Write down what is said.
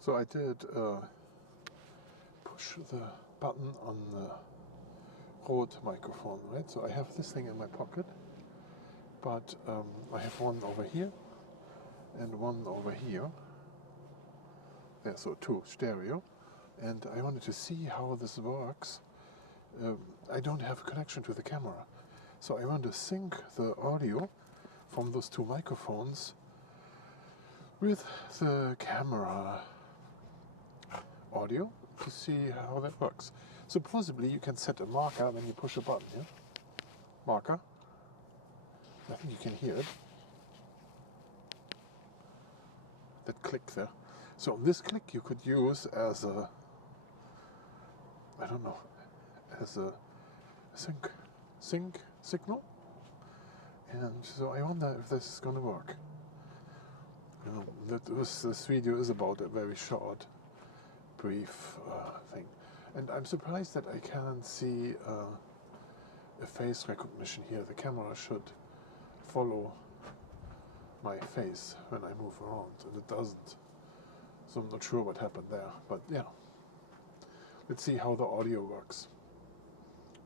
So I did push the button on the Røde microphone, right? So I have this thing in my pocket, but I have one over here and one over here. Yeah, so two stereo. And I wanted to see how this works. I don't have a connection to the camera, so I want to sync the audio from those two microphones with the camera audio to see how that works. Supposedly you can set a marker when you push a button, yeah? Marker. I think you can hear it. That click there. So this click you could use as a, I don't know, as a sync signal. And so I wonder if this is going to work. You know, this video is about a very short, brief thing. And I'm surprised that I can't see a face recognition here. The camera should follow my face when I move around, and it doesn't. So I'm not sure what happened there, but yeah. Let's see how the audio works.